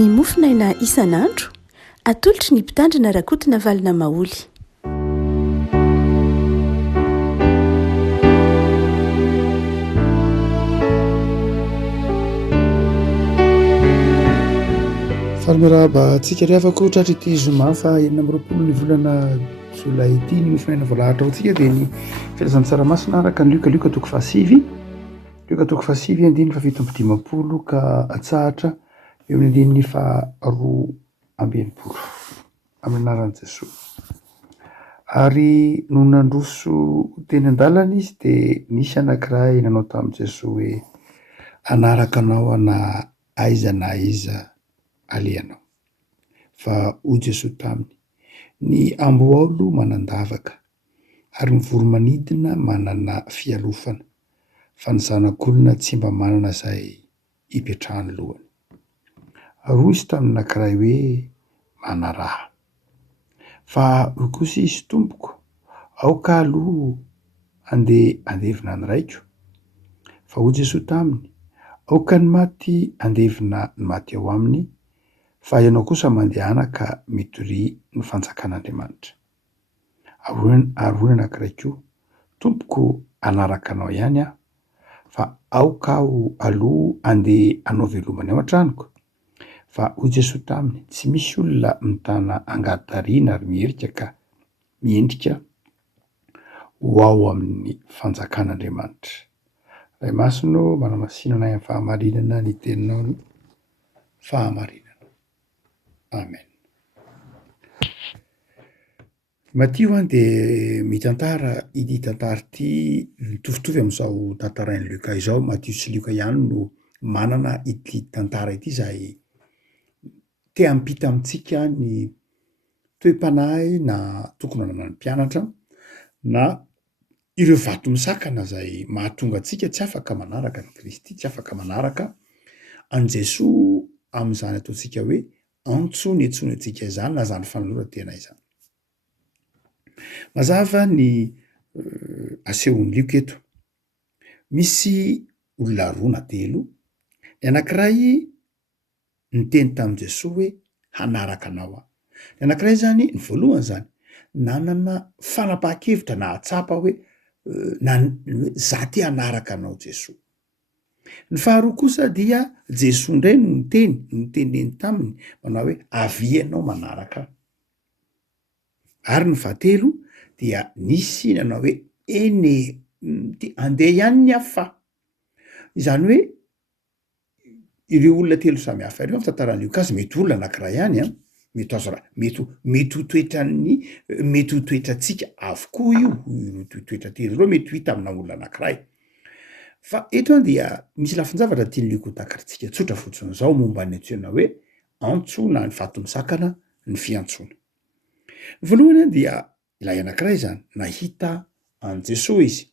ny mofinaina isan'andro atolotry ny mpitandrina rakotina valina maoly. Fahamiraba antsika rehefa koa tratra ity zoma fa 20 ny volana jolay ity ny mofinaina voalahatra antsika dia ny filazan'ny tsaramaso naraka ny lioka toko fahasivy andiny fa 7 ka atsahatra eo amin'ny andiny fa 2 amin'ny anaran'i Jesosy. Ary no nandroso teny an-dalana izy dia nisy anankiray nanao tamin'i Jesosy hoe anaraka anao na aiza na aiza alehanao. Fa hoy Jesosy taminy, ny amboaolo manandavaka ary ny voromanidina manana fialofana, fa ny zanak'olona tsy mba manana izay hipetrahany lohany. Ary hoy izy tamin'ny anankiray hoe manaraha. Fa hoy kosa izy, tompoko, aoka aloha andeha andevina ny raiko. Fa hoy Jesosy taminy, aoka ny maty andevina ny maty ao aminy, fa ianao kosa mandehana ka mitory ny fanjakan'Andriamanitra. Ary hoy anankiray koa, tompoko, anaraka anao ihany aho, fa aoka aho aloha andeha hanao velomany ao an-tranoko. Fa hoy Jesosy taminy, tsy misy olona mitana angadariana ary mierika ka miendrika ho ao amin'ny fanjakan'Andriamanitra. Ray masino manamasinana amin'ny fahamarinana ny teninao ny fahamarinana. Amen. Matio dia mitantara ity tantara ity mitovitovy amin'izao tantarain'ny Luka izao. Matio sy Luka ihany no manana ity tantara ity izay te hampita amintsika ny toe-panahy na tokony hananan'ny mpianatra na ireo vato misakana izay mahatonga antsika tsy afaka manaraka ny Kristy, tsy afaka manaraka an' Jesosy amin'izany ataontsika hoe antsoiny antsika izany na izany fanoloran-tena izany. Mazava ny asehon'ny Luka eto. Misy olona roa na telo. Ny anankiray niteny tamin'i Jesosy hoe hanaraka anao aho. Ny anankiray zany, ny voalohany zany, nanana fanapahan-kevitra na atsapa hoe za te hanaraka anao Jesosy. Ny faharoa kosa dia Jesosy indray no niteneny taminy manao hoe avy ianao manaraka aho. Ary ny fahatelo dia nisy nanao hoe eny andeha ihany ny afa. Izany hoe ireo olona telo samy hafa ireo amin'ny tantaran'ny Luka mety olona anankiray ihany mety ho toetrantsika avokoa io toetra telo ireo mety ho hita amina olona anankiray. Fa eto dia misy lafin-javatra tian'ny Luka ho takarintsika tsotra fotsiny izao momba ny antsoina hoe antsoina ny vato misakana ny fiantsoana. Ny voalohany dia ilay anankiray zany nahita an' Jesosy izy.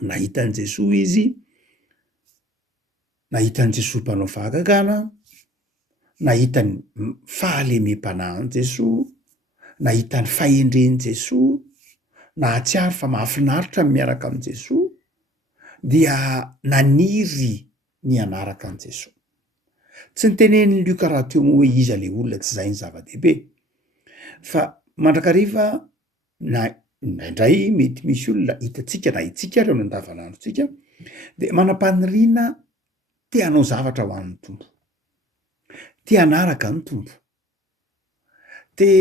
Nahita an' Jesosy mpanao fahagagana, nahita ny fahalemem-panahin' Jesosy, nahita ny fahendren'i Jesosy, nahatsiaro fa mahafinaritra miaraka amin' Jesosy, dia naniry ny anaraka an' Jesosy. Tsy nitenen'ny Luka raha teo hoe iza le olona, tsy izay ny zava-dehibe. Fa mandrakariva indray mety misy olona hitantsika na itsika ary amin'ny andavanandrontsika dia manam-paniriana te hanao zavatra ho an'ny tompo, te hanaraka ny tompo, te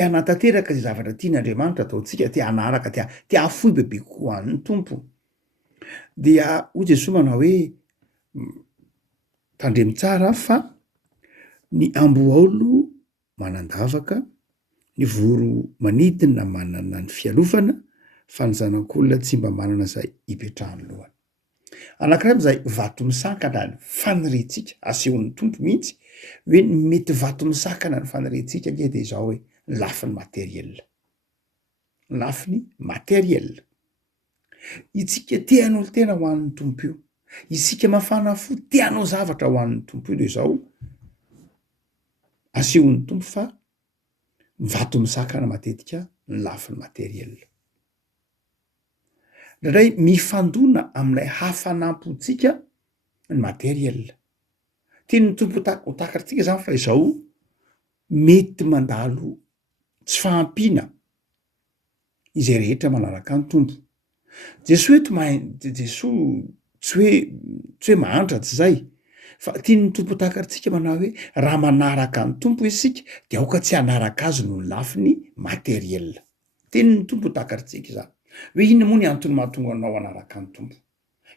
hanatanteraka izay zavatra tian'Andriamanitra ataontsika, te hanaraka, te hahafoy bebe kokoa an'ny tompo. Dia hoy Jesosy manao hoe tandremo tsara fa ny amboaolo manandavaka, ny voro manidina manana ny fialofana, fa ny zanak'olona tsy mba manana izay hipetrahany lohany. Anankiray amin'izay vato misakana ny faniriantsika, asehon'ny tompo mihitsy hoe mety vato misakana ny faniriantsika dia izao hoe ny lafiny materiela. Ny lafiny materiela. Itsika te hanao tena ho an'ny tompo io. Isika mafana fo te hanao zavatra ho an'ny tompo io dia izao asehon'ny tompo fa vato misakana matetika ny lafiny materiela. Indray mifandona amin'ilay hafanampontsika ny materiela. Teny ny tompo ho takarantsika zany fa izao mety mandalo tsy fahampiana izay rehetra manaraka ny tompo. Jesosy eto Jesosy tsy hoe mahantra tsy zay fa tiany ny tompo takarantsika manao hoe raha manaraka ny tompo isika de aoka tsy hanaraka azy no ny lafiny materiel. Teny ny tompo takarantsika zany hoe inona moa ny antony mahatonga anao hanaraka ny tompo,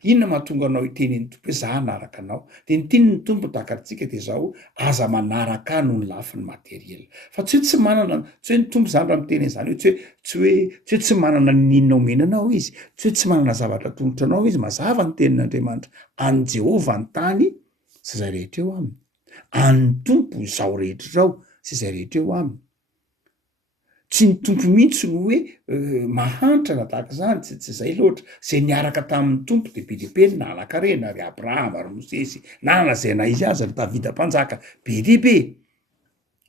inona mahatonga anao hiteny ny tompo hoe za hanaraka anao, de ny tiany ny tompo takarantsika de zao aza manaraka noho ny lafiny materiel. Fa tsy hoe tsy manana, tsy hoe ny tompo zany raha miteny zany hoe tsy hoe tsy manana ninona omenanao izy, tsy hoe tsy manana zavatra tongotra anao izy, mazava ny tenin'Andriamanitra any Jehova ny tany sy zay rehetra eo aminy, any tompo zao rehetra zao sy zay rehetra eo aminy. Tsy ny tompo mihitsy no hoe mahantra na tahaka zany, tsy zay loatra. Zay niaraka tamin'ny tompo de be dia be ny nanan-karena, ry Abrahama, ry Mosesy, na zay na izy aza ry Davida mpanjaka be dia be.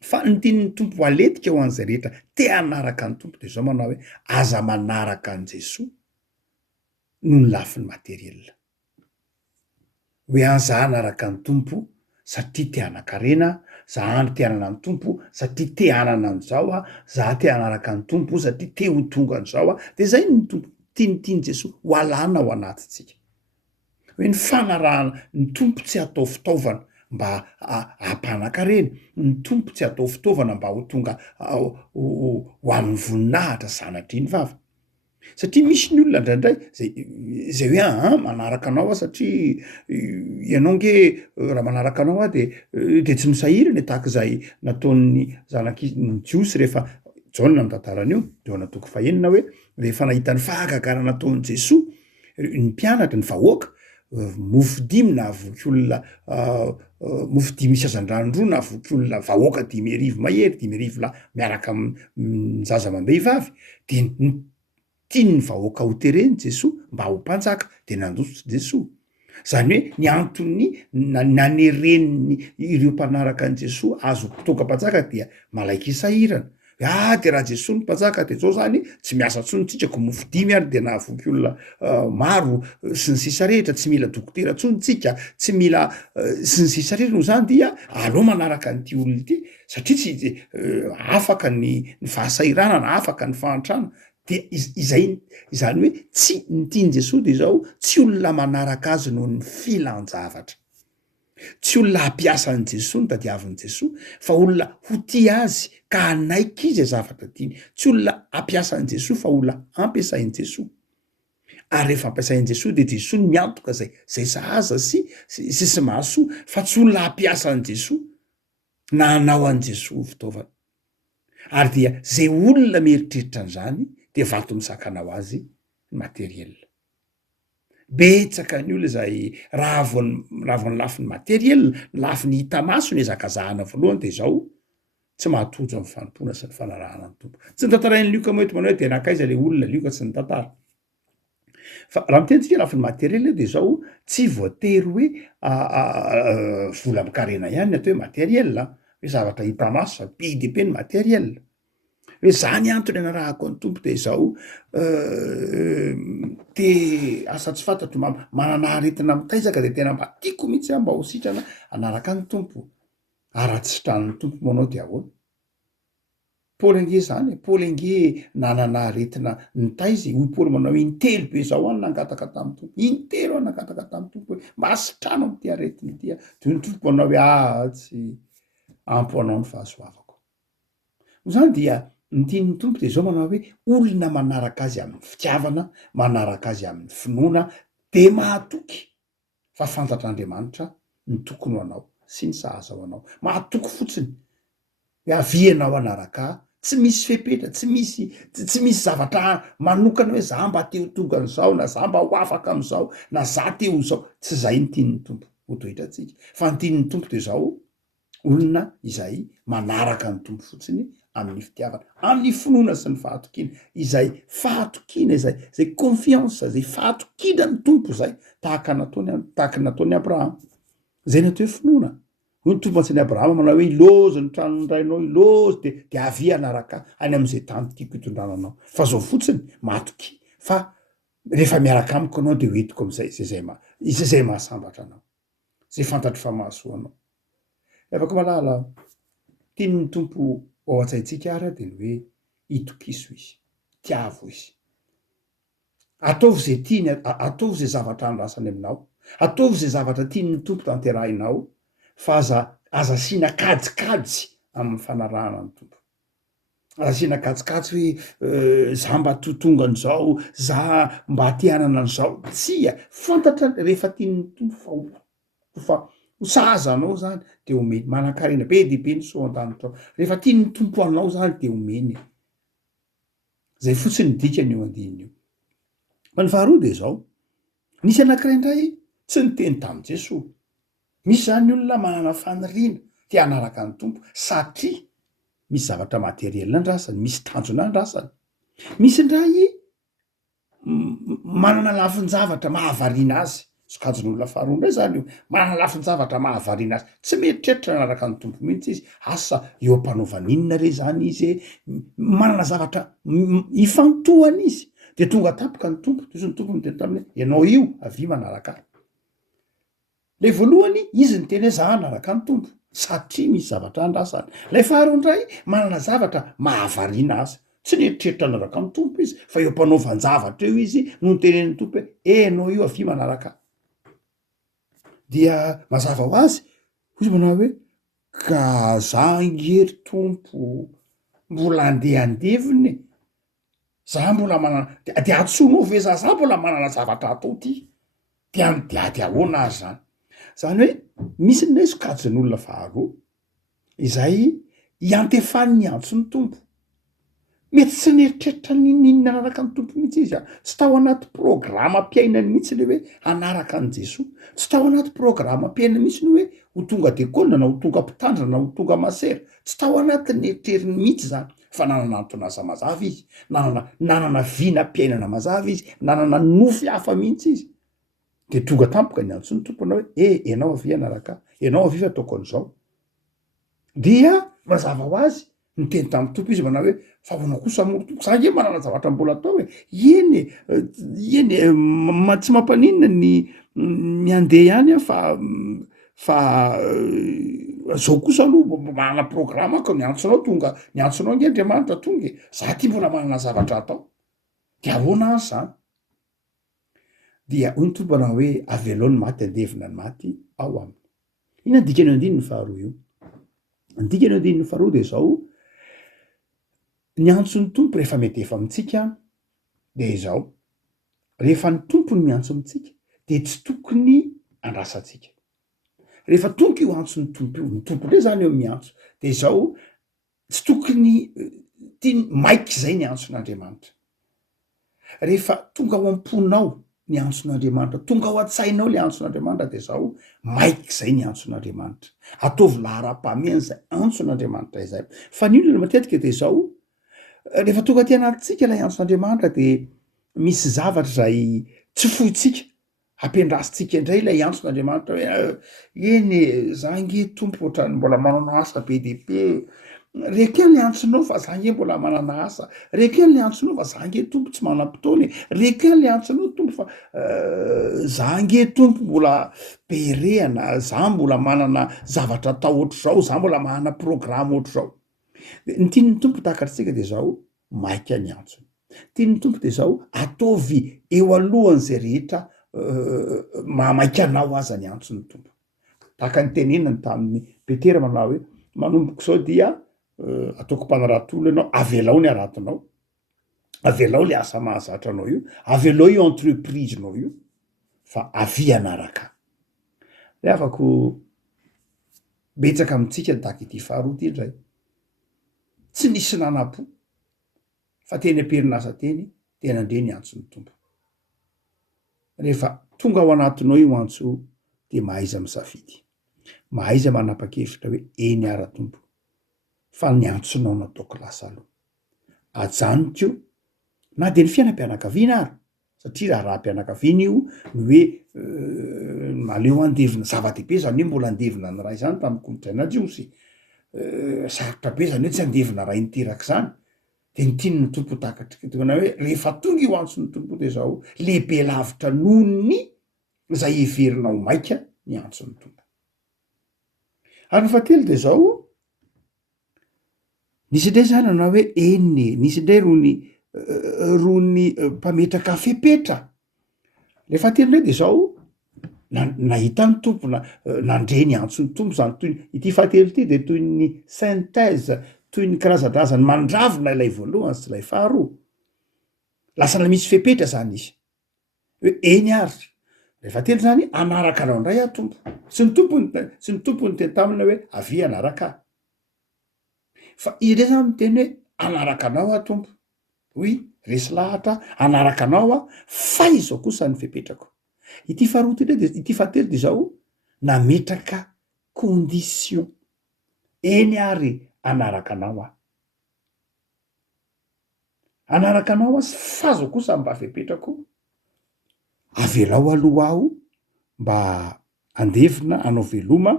Fa ny tian'ny tompo aletika ho an'izay rehetra te hanaraka ny tompo de zao manao hoe aza manaraka an' Jesosy noho ny lafiny materiel. Hoe za hanaraka ny tompo satria te hanan-karena, za andro te hanana ny tompo satria te hanana an'izao za te hanaraka ny tompo satria te ho tonga an'izao de zay ny tompo tiany Jesosy ho alàna ao anatintsika. Hoe ny fanarahana ny tompo tsy atao fitaovana mba hampanan-karena, ny tompo tsy atao fitaovana mba ho tonga ho amin'ny voninahitra zanatriny vava. Satria misy ny olona indraindray zay hoe manaraka anao satria ianao nge raha manaraka anao de tsy misahirana tahak'izay nataon'ny ny Jiosy rehefa Jaona ny tantarany io, Jaona toko fahenina hoe rehefa nahita ny fahagagana nataon'i Jesosy ny mpianatra, ny vahoaka, mofo dimy na voky olona mofo dimy isan-drano roa na voky olona vahoaka 5,000 mahery, 5,000 lahy miaraka zaza amam-behivavy de tiany ny vahoaka ho tereny Jesosy mba ho mpanjaka de nandosy Jesosy. Zany hoe ny antony nanereniny ireo mpanaraka an' Jesosy azo tonga-mpanjaka dia malaika isahirana. De raha Jesosy ny mpanjaka de zao zany tsy miasa tsonitsika ko mofo dimy ary de nahavoky olona maro sy ny sisa rehetra, tsy mila dokotera tsonitsika, tsy mila sy ny sisa rehetra, no zany dia aleo manaraka n'ity olona ity satria tsy afaka ny fahasahiranana, afaka ny fahantrana. De izay izany hoe tsy ny tiany Jesosy de zao tsy olona manaraka azy noho ny filan-javatra, tsy olona hampiasa an' Jesosy ny tadiavin'i Jesosy, fa olona ho tia azy ka hanaiky izy zavatra tiany, tsy olona hampiasa an' Jesosy fa olona ampiasain' Jesosy. Ary rehefa ampiasain' Jesosy de Jesosy miantoka zay sahaza sy mahasoa, fa tsy olona hampiasa an' Jesosy na hanao an' Jesosy fitaovana. Ary dia zay olona mieritreritra an'izany de vato misakanao azy materiel. Betsaka ny olona zay raha vao ny lafiny materiel, ny lafiny hita maso no ezakazahana voalohany de zao tsy mahatojo amin'ny fanompona sy ny fanarahana ny tompo. Tsy nitantarain'ny Lioka moa eto manao hoe de nankaiza le olona, Lioka tsy nitantara. Fa raha mitentsika lafiny materiel de zao tsy voatery hoe vola amikarena ihany ny atao hoe materiel, hoe zavatra hita maso be dia be ny materiel. Hoe zany antony anarahako ny tompo de zao te asa tsy fantatro manana aretina mitaizaka de tena mba tiako mihitsy mba ho sitrana anaraka ny tompo, ary tsy sitran'ny tompo manao de ahoana. Paoly ange zany, Paoly ange nanana aretina nitaizy, hoy Paoly manao intelo be zao any nangataka tamin'ny tompo, intelo any nangataka tamin'ny tompo hoe mba sitrano am'ty aretina ity, de ny tompo manao hoe tsy ampo anao ny fahasoavako. Zany dia ny tian'ny tompo de zao manao hoe olona manaraka azy amin'ny fitiavana, manaraka azy amin'ny finoana de mahatoky fa fantatr'Andriamanitra ny tokony ho anao sy ny sahaza ho anao. Mahatoky fotsiny avianao anaraka, tsy misy fepetra, tsy misy zavatra manokana hoe za mba te ho tonga an'izao na za mba ho afaka am'izao na za te ho zao, tsy zay ny tian'ny tompo ho toetratsika. Fa ny tian'ny tompo de zao olona izay manaraka ny tompo fotsiny amin'ny fitiavana, amin'ny finoana sy ny fahatokiana, izay fahatokiana izay confiance, zay fahatokiana ny tompo zay tahaka nataony Abrahama. Zay ny atao hoe finoana. Hoy ny tompo antsain'i Abrahama manao hoe ilozo ny tranon'ny rainao, ilozo de avia anaraka any am'izay tany tiako hitondrananao. Fa zao fotsiny matoky, fa rehefa miaraka amiko anao de hoentiko am'izay zay mahasambatra anao, zay fantatro fa mahasoa anao. afaka malala tiany tompo ao an-tsaintsika ara de ny hoe itokiso izy tiavo izy ataovy zay tiany ataovy zay zavatra andrasany aminao ataovy zay zavatra tiany tompo tanterahinao fa aza sina kajikajy amin'ny fanarahana ny tompo azasiana kajikajy hoe za mba totongan'izao za mba tianana an'izao tsia fantatra rehefa tiany tompo fa hosaza anao zany de omeny manan-karena be dibe ny so an-danitra ao rehefa tiany tompo anao zany de omeny zay fotsiny dikany eo andininy io fa ny faharoa de zao nisy anankiray indray tsy niteny tamy Jesosy misy zany olona manana faniriana ty anaraka ny tompo satria misy zavatra materielina andrasany misy tanjona andrasany misy indray manana lafin-javatra mahavariana azy sokajin'olona faharoa indray zany io manana lafin-javatra mahavariana azy tsy mieritreritra anaraka ny tompo mihitsy izy asa eo am-panaovaninona re zany izy manana zavatra ifantohany izy de tonga tapoka ny tompo toy sy ny tompo miteny taminy ianao io avy manaraka le voalohany izy ny teny hoe za anaraka ny tompo satria misy zavatra andrasany lay faharoa indray manana zavatra mahavariana azy tsy nieritreritra anaraka ny tompo izy fa eo am-panaovan-javatra eo izy no nytenen'ny tompo hoe enao io avy manaraka dia mazava ho azy hozy manao hoe ka za ngery tompo mbola andehandeviny za mbola manana de atsonao ve za mbola manana zavatra atao ty de amidiady ahoana azy zany zany hoe misy nray sokajin'olona faharoa izay iantefany ny antso ny tompo mety tsy nieritreritra ninina anaraka ny tompo mihitsy izy tsy tao anaty programa mpiainany mihitsy le hoe anaraka an' Jesosy tsy tao anaty programa mpiainany mihitsy ny hoe ho tonga dekolina na ho tonga mpitandrana ho tonga masera tsy tao anaty nieritreriny mihitsy zany fa nanana antonasa mazava izy nanana vina mpiainana mazava izy nanana nofy hafa mihitsy izy de tonga tampoka ny antso ny tomponao hoe ianao avy anaraka ianao avy fa ataoko an'izao dia mazava ho azy niteny tamin'ny tompo izy manao hoe fa honao kosa moro tompo za nge manana zavatra mbola atao hoe eny tsy mampaninona ny andeha ihany a fa zao kosa aloha manana programa ako ny antsonao tonga ny antsonao nge Andriamanitra tonga za ty mbola manana zavatra atao de ahoana azy zany dia hoy ny tompo anao hoe avelao ny maty andevina ny maty ao aminy ina dikany andiny ny faharoa io andikany andiny ny faharoa de zao ny antso ny tompo rehefa mety efa amitsika de zao rehefa ny tompo ny miantso amitsika de tsy tokony andrasatsika rehefa tonga io antso ny tompo io ny tompo ndray zany eo miantso de zao tsy tokony tiany maiky zay ny antson'Andriamanitra rehefa tonga ao am-ponao ny antson'Andriamanitra tonga ao an-tsainao le antson'Andriamanitra de zao maiky zay ny antson'Andriamanitra ataovy lahara-pahamehany zay antson'Andriamanitra izay fa ny olona matetika de zao rehefa tonga ty anatintsika lay antson'Andriamanitra de misy zavatra zay tsy foitsika ampiandrasitsika indray lay antson'Andriamanitra hoe eny za nge tompo ohatrany mbola manana asa be dehibe reka eny le antsonao fa za nge mbola manana asa reka eny le antsonao fa za nge tompo tsy manam-potoany reka eny le antsonao tompo fa za nge tompo mbola berehana za mbola manana zavatra atao ohatr'zao za mbola manana programa ohatr'zao ny tian'ny tompo takatritsika de zao maika ny antsony tian'ny tompo de zao ataovy eo alohan'zay rehetra mamaika anao aza ny antsony tompo tahaka ny tenenany tamin'ny Petera manao hoe manomboko zao dia ataoko mpanarato ianao avelao ny aratinao avelao le asa mahazatra anao io avelao io entreprise nao io fa avy anaraka le afako betsaka amitsika ny tahaka ity faharoa ty indray tsy nisy nanapo fa teny am-perinasa teny tena andre ny antsony tompo rehefa tonga ao anatinao io antso de mahaiza misafidy mahaiza manapa-kevitra hoe eny ara tompo fa ny antsonao nataoko lasa aloha ajaniko na de ny fiainam-pianakaviana ary satria raha raha-mpianakaviana io ny hoe maleo andevina zava-dehibe zany hoe mbola andevina ny ray zany tamin'ny kolotsaina jiosy sarotra be zany hoe tsy andevina ray niteraka zany de ny tiany tompo takatrikana hoe rehefa tonga io antsony tompo de zao lehibe lavitra noho ny zay heverinao maika ny antsony tompo Ary ny fahatelo de zao, nisy indray zany anao hoe eny nisy indray rony mpametraka fepetra. Le fahatelo ndray de zao nahita ny tompo nandre ny antsony tompo zany toy ity fahatelo ity de toy ny synthèse, toy ny karazadrazany mandravona ilay voalohany sy ilay faharoa. Lasa na misy fepetra zany izy hoe eny ary. Le fahatelo zany anaraka anao indray a tompo sy ny tompony teny tamina hoe avy anaraka. Fa izy ndray zany miteny hoe anaraka anao a tompo. Hoy resy lahatra anaraka anao a fa izao kosa ny fepetrako. Ity faharoa ty ndray de ity fahatelo de zao nametraka condition. Eny ary anaraka anao a. Anaraka anao a sy fazo kosa mba fepetrako. Avelao aloha aho mba andevina anao veloma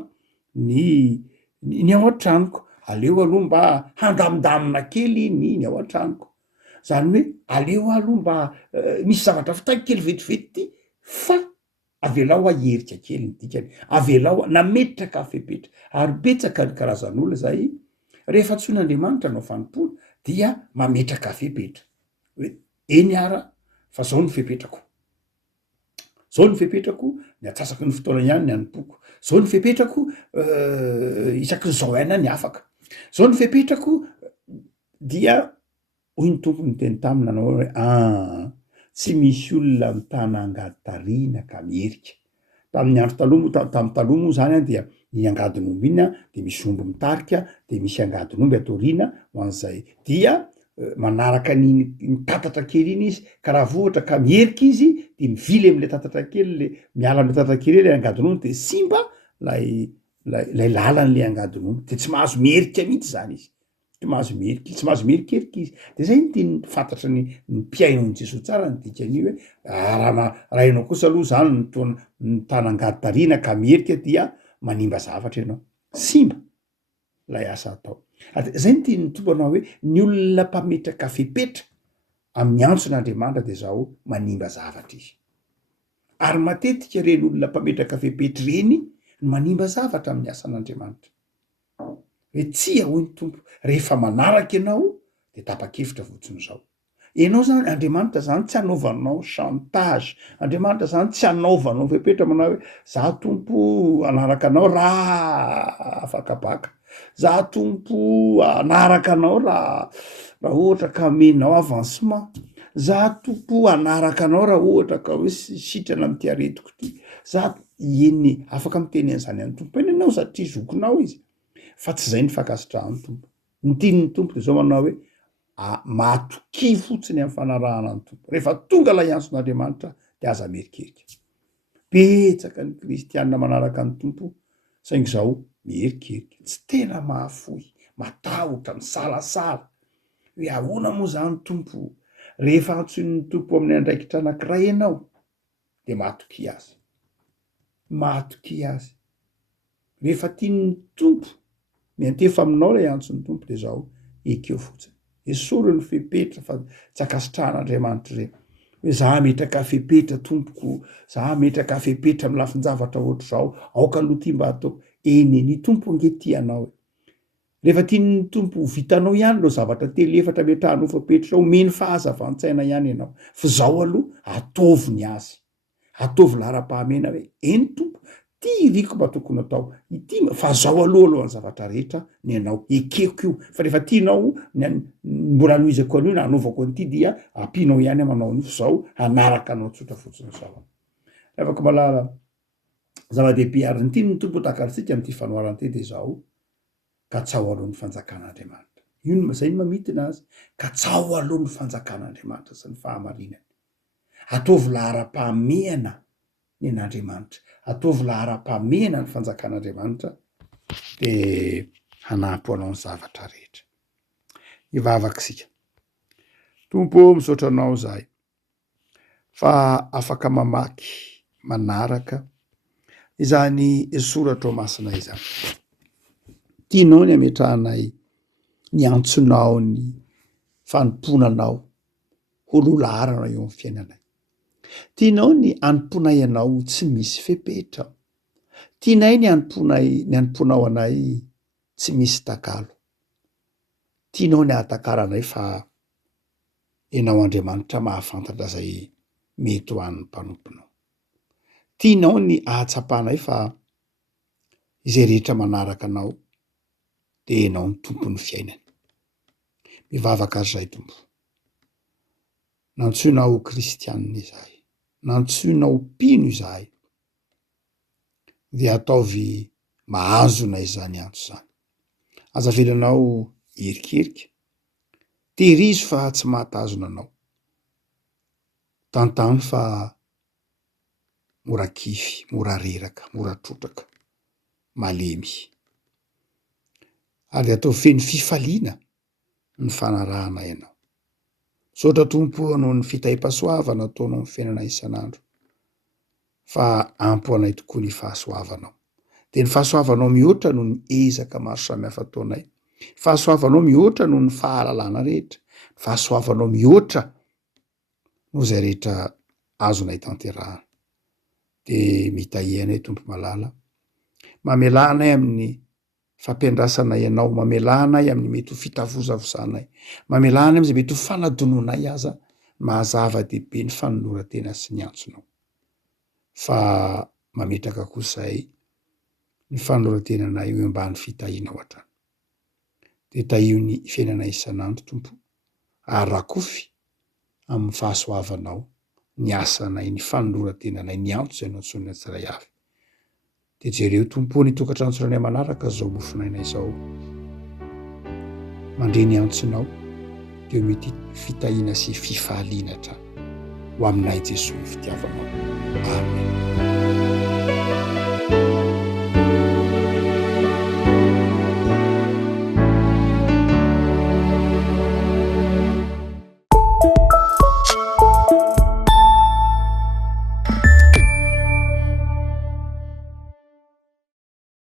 ny ao an-tranoko. Aleo aloha mba handamindamina kely ny ao an-tranoko. Zany hoe aleo aloha mba misy zavatra fitaki kely vetivety ty fa avelao aherika kely ny dikany. Avelao nametraka fepetra. Ary betsaka ny karazan'olona zay rehefa tsoin'Andriamanitra anao fanompona dia mametraka fepetra. Hoe eny ara fa zao ny fepetrako. Zao ny fepetrako ny atsasaky ny fotoana ihany ny anompoko. Zao ny fepetrako isaky ny zao aina ny afaka. Zao ny fepetrako dia hoy ny tompony teny tamina anao hoe tsy misy olona mitana angady tarina ka mierika. Tamin'ny andro taloha tamin'ny taloha moa zany dia ny angadin'omby iny de misy omby mitarika de misy angadin'omby atoriana ho an'izay dia manaraka ny tatatra kely iny izy ka raha vohatra ka mierika izy de mivily am'le tatatra kely le miala am'le tatatra kely le angadin'omby de simba lay lalan'le angadin'omby de tsy mahazo mierika mihitsy zany izy. Tsy mahazo mierikerik izy. De zay ny tiany fantatra ny mpiainon'i Jesosy tsara ny dikany hoe raha ianao kosa aloha zany ny tanangady tarina ka mierika dia manimba zavatra ianao. Simba lay asa atao. Zay ny tiany tompo anao hoe ny olona mpametraka fepetra amin'ny antson'Andriamanitra de zao manimba zavatra izy. Ary matetika reny olona mpametraka fepetra reny no manimba zavatra amin'ny asan'Andriamanitra. Hoe tsia hoy ny tompo rehefa manaraka ianao de tapa-kevitra fotsiny zao. Ianao zany Andriamanitra zany tsy anaovanao chantage. Andriamanitra zany tsy anaovanao fepetra manao hoe za tompo anaraka anao raha afaka baka. Za tompo anaraka anao raha ohatra ka menao avancement. Za tompo anaraka anao raha ohatra ka hoe sitrana am'ty aretiko ty. Za eny afaka miteny an'izany any tompo eny ianao satria zokinao izy. Fa tsy zay ny fankasitrahan'ny tompo. Ny tian'ny tompo de zao manao hoe matoki fotsiny amin'ny fanarahana ny tompo. Rehefa tonga lay antson'Andriamanitra de aza merikerika. Betsaka ny kristianina manaraka ny tompo saingy zao mierikery. Tsy tena mahafoy, matahotra, misalasala. Hoe ahoana moa zany tompo? Rehefa antsoin'ny tompo amin'ny andraikitra anankiray ianao de matoki azy. Matoki azy. Rehefa tian'ny tompo miantefa aminao lay antson'ny tompo de zao ekeo fotsiny. Esorony ny fepetra fa tsy akasitrahan'Andriamanitra ireny. Hoe za metraka fepetra tompoko, za metraka fepetra amin'ny lafin-javatra ohatr' zao, aoka aloha ty mba ataoko. Ny tompo angety anao. Rehefa tian'ny tompo vitanao ihany reo zavatra telo efatra metrahanao fepetra zao, omeny fahazavan-tsaina ihany ianao. Fa zao aloha ataoviny azy. Ataovy lara-pahamena hoe eny tompo, ty riko mba tokony atao. Ity fa zao aloha zavatra rehetra ny anao ekeko io. Fa rehefa tianao mbola noizako an'io na anaovako an'ity dia ampinao ihany manao an'io zao anaraka anao tsotra fotsiny zao. Afaka malala zava-dehibe ary ny tian'ny tompo takarisika amin'ity fanoarana ty de zao katsao alohan'ny fanjakan'Andriamanitra. Io zay ny mamitina azy. Katsao alohan'ny fanjakan'Andriamanitra sy ny fahamarinany. Ataovy lahara-pahamehana ny an'Andriamanitra. Ataovy lahara-pahamehana ny fanjakan'Andriamanitra de hanampy anao ny zavatra rehetra. Ivavaka sika. Tompo misaotra anao zahay fa afaka mamaky manaraka izany soratra masina izany. Tianao ny ametrahanay ny antsonao ny fanomponanao ho lolarana eo amin'ny fiainanay. Tianao ny anomponay anao tsy misy fepetra. tianay ny anomponao anay tsy misy takalo. Tianao ny ahatakarana fa ianao Andriamanitra mahafantatra zay mety ho an'ny mpanomponao. Tianao ny ahatsapanay fa izay rehetra manaraka anao de ianao ny tompon'ny fiainany. Mivavaka ary zay Tompo. Nantsoina ho kristianina izahay. Nantsoina ho mpino izahay. De ataovy mahazona izany antso zany. Azavelanao hirikirika, tehirizo fa tsy mahatazona anao. Tantany fa mora kify, mora reraka, mora trotraka, malemy. Ary atao feno fifaliana ny fanarahana ianao. Sotra Tompo noho ny fitahi-pahasoavana ataonao amin'ny fiainana isan'andro. Fa ampo anay tokoa ny fahasoavanao. De ny fahasoavanao mihoatra noho ny ezaka maro samihafa ataonay. Fahasoavanao mihoatra noho ny fahalalana rehetra. Fahasoavanao mihoatra noho zay rehetra azonay tanterahana. De mitahy anay Tompo malala. Mamelà anay amin'ny fampiandrasanay ianao, mamelà anay amin'ny mety ho fitavozavozanay, mamelà anay am'izay mety ho fanadononay aza mahazava-dehibe ny fanoloran-tena sy ny antsonao. Fa mametraka kosa ny fanoloran-tenanay eo ambany fitahianao hatrany. De tahio ny fiainanay isan'andro Tompo, ary rakofy amin'ny fahasoavanao, ny asanay, ny fanoloran-tenanay, ny antso zay nantsoina tsiray avy. De jereo Tompo ny tokatrano tsoranay manaraka zao mofinaina izao. Mandre ny antsonao, de mety fitahiana sy fifaliana hatrany. Ho aminay Jesosy ny fitiavanao. Amen.